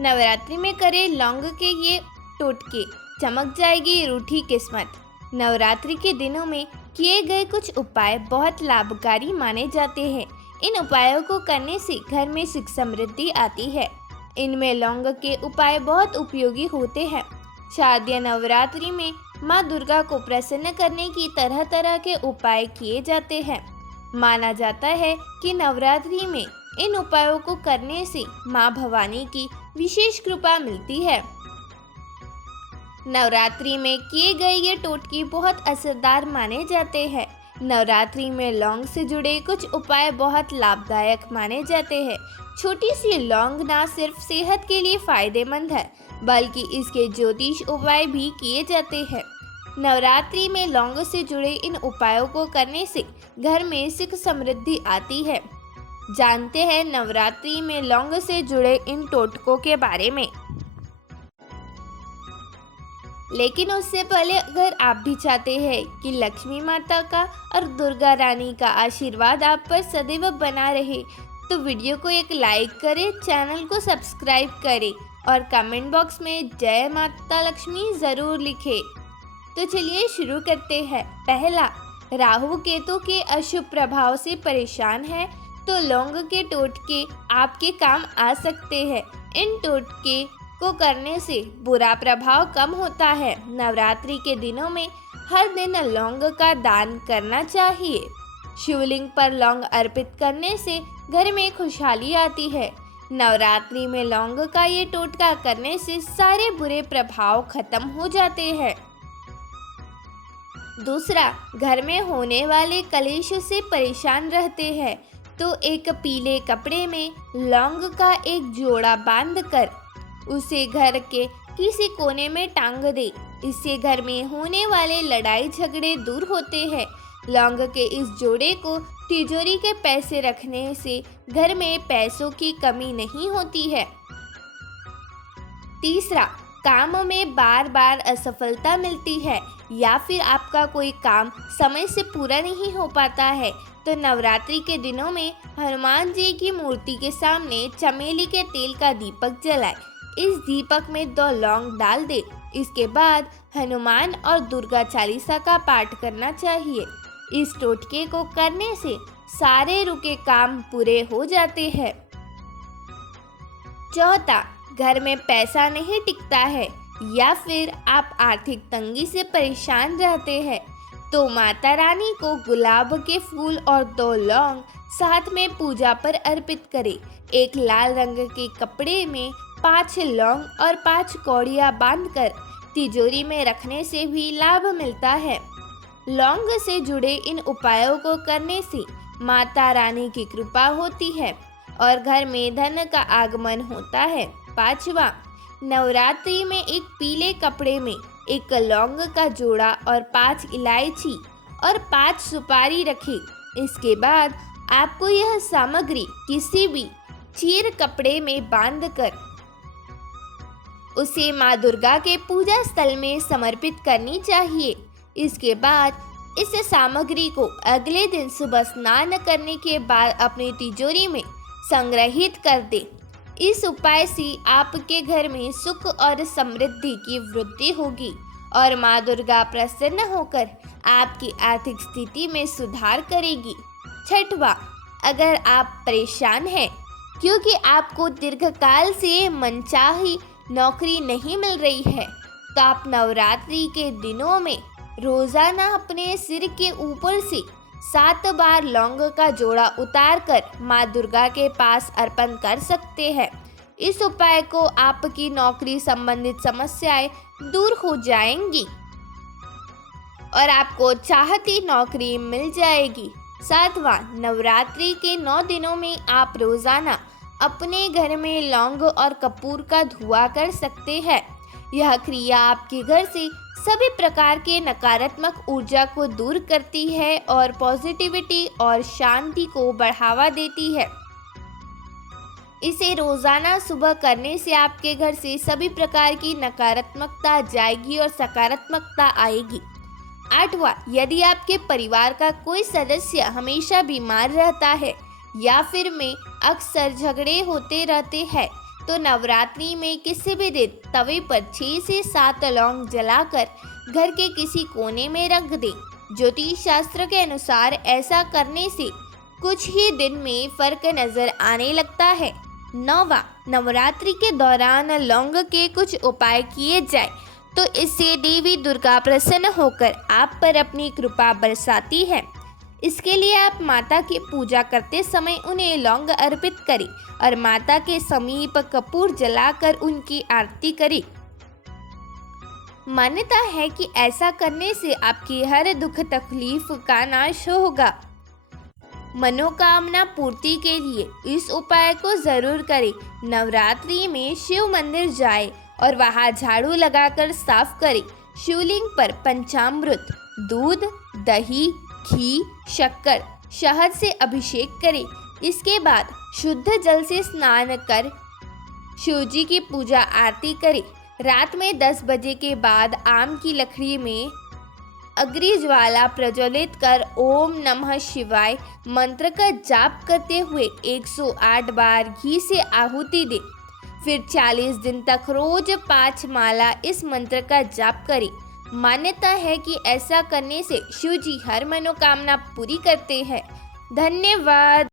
नवरात्रि में करें लौंग के ये टोटके, चमक जाएगी रूठी किस्मत। नवरात्रि के दिनों में किए गए कुछ उपाय बहुत लाभकारी माने जाते हैं। इन उपायों को करने से घर में सुख समृद्धि आती है। इनमें लौंग के उपाय बहुत उपयोगी होते हैं। शारदीय नवरात्रि में माँ दुर्गा को प्रसन्न करने की तरह तरह के उपाय किए जाते हैं। माना जाता है कि नवरात्रि में इन उपायों को करने से माँ भवानी की विशेष कृपा मिलती है। नवरात्रि में किए गए ये टोटके बहुत असरदार माने जाते हैं। नवरात्रि में लौंग से जुड़े कुछ उपाय बहुत लाभदायक माने जाते हैं। छोटी सी लौंग ना सिर्फ सेहत के लिए फायदेमंद है, बल्कि इसके ज्योतिष उपाय भी किए जाते हैं। नवरात्रि में लौंग से जुड़े इन उपायों को करने से घर में सुख समृद्धि आती है। जानते हैं नवरात्रि में लौंग से जुड़े इन टोटकों के बारे में। लेकिन उससे पहले अगर आप भी चाहते हैं कि लक्ष्मी माता का और दुर्गा रानी का आशीर्वाद आप पर सदैव बना रहे, तो वीडियो को एक लाइक करें, चैनल को सब्सक्राइब करें और कमेंट बॉक्स में जय माता लक्ष्मी ज़रूर लिखें। तो चलिए शुरू करते हैं। पहला, राहु केतु के अशुभ प्रभाव से परेशान है तो लौंग के टोटके आपके काम आ सकते हैं। इन टोटके को करने से बुरा प्रभाव कम होता है। नवरात्रि के दिनों में हर दिन लौंग का दान करना चाहिए। शिवलिंग पर लौंग अर्पित करने से घर में खुशहाली आती है। नवरात्रि में लौंग का ये टोटका करने से सारे बुरे प्रभाव खत्म हो जाते हैं। दूसरा, घर में होने वाले कलेश से परेशान रहते हैं तो एक पीले कपड़े में लौंग का एक जोड़ा बांधकर उसे घर के किसी कोने में टांग दे। इससे घर में होने वाले लड़ाई झगड़े दूर होते हैं। लौंग के इस जोड़े को तिजोरी के पैसे रखने से घर में पैसों की कमी नहीं होती है। तीसरा, काम में बार बार असफलता मिलती है या फिर आपका कोई काम समय से पूरा नहीं हो पाता है, तो नवरात्रि के दिनों में हनुमान जी की मूर्ति के सामने चमेली के तेल का दीपक जलाए। इस दीपक में 2 लौंग डाल दे। इसके बाद हनुमान और दुर्गा चालीसा का पाठ करना चाहिए। इस टोटके को करने से सारे रुके काम पूरे हो जाते हैं। चौथा, घर में पैसा नहीं टिकता है या फिर आप आर्थिक तंगी से परेशान रहते हैं, तो माता रानी को गुलाब के फूल और 2 लौंग साथ में पूजा पर अर्पित करें। एक लाल रंग के कपड़े में 5 लौंग और 5 कौड़ियाँ बांधकर तिजोरी में रखने से भी लाभ मिलता है। लौंग से जुड़े इन उपायों को करने से माता रानी की कृपा होती है और घर में धन का आगमन होता है। पांचवा, नवरात्रि में एक पीले कपड़े में एक लौंग का जोड़ा और 5 इलायची और 5 सुपारी रखें। इसके बाद आपको यह सामग्री किसी भी चीर कपड़े में बांधकर उसे माँ दुर्गा के पूजा स्थल में समर्पित करनी चाहिए। इसके बाद इस सामग्री को अगले दिन सुबह स्नान करने के बाद अपनी तिजोरी में संग्रहित कर दे। इस उपाय से आपके घर में सुख और समृद्धि की वृद्धि होगी और माँ दुर्गा प्रसन्न होकर आपकी आर्थिक स्थिति में सुधार करेगी। छठवां, अगर आप परेशान हैं क्योंकि आपको दीर्घकाल से मनचाही नौकरी नहीं मिल रही है, तो आप नवरात्रि के दिनों में रोजाना अपने सिर के ऊपर से 7 बार लौंग का जोड़ा उतारकर माँ दुर्गा के पास अर्पण कर सकते हैं। इस उपाय को आपकी नौकरी संबंधित समस्याएं दूर हो जाएंगी और आपको चाहती नौकरी मिल जाएगी। 7वां, नवरात्रि के 9 दिनों में आप रोजाना अपने घर में लौंग और कपूर का धुआं कर सकते हैं। यह क्रिया आपके घर से सभी प्रकार के नकारात्मक ऊर्जा को दूर करती है और पॉजिटिविटी और शांति को बढ़ावा देती है। इसे रोजाना सुबह करने से आपके घर से सभी प्रकार की नकारात्मकता जाएगी और सकारात्मकता आएगी। 8वां, यदि आपके परिवार का कोई सदस्य हमेशा बीमार रहता है या फिर में अक्सर झगड़े होते रहते हैं, तो नवरात्रि में किसी भी दिन तवे पर 6 से 7 लौंग जलाकर घर के किसी कोने में रख दें। ज्योतिष शास्त्र के अनुसार ऐसा करने से कुछ ही दिन में फर्क नजर आने लगता है। 9वां, नवरात्रि के दौरान लौंग के कुछ उपाय किए जाए तो इससे देवी दुर्गा प्रसन्न होकर आप पर अपनी कृपा बरसाती है। इसके लिए आप माता की पूजा करते समय उन्हें लौंग अर्पित करें और माता के समीप कपूर जलाकर उनकी आरती करें। मान्यता है कि ऐसा करने से आपकी हर दुख तकलीफ का नाश होगा। मनोकामना पूर्ति के लिए इस उपाय को जरूर करें। नवरात्रि में शिव मंदिर जाए और वहां झाड़ू लगाकर साफ करें। शिवलिंग पर पंचामृत, दूध, दही, घी, शक्कर, शहद से अभिषेक करें। इसके बाद शुद्ध जल से स्नान कर शिव जी की पूजा आरती करें। रात में 10 बजे के बाद आम की लकड़ी में अग्नि ज्वाला प्रज्वलित कर ओम नमः शिवाय मंत्र का जाप करते हुए 108 बार घी से आहुति दे। फिर 40 दिन तक रोज 5 माला इस मंत्र का जाप करें। मान्यता है कि ऐसा करने से शिव जी हर मनोकामना पूरी करते हैं। धन्यवाद।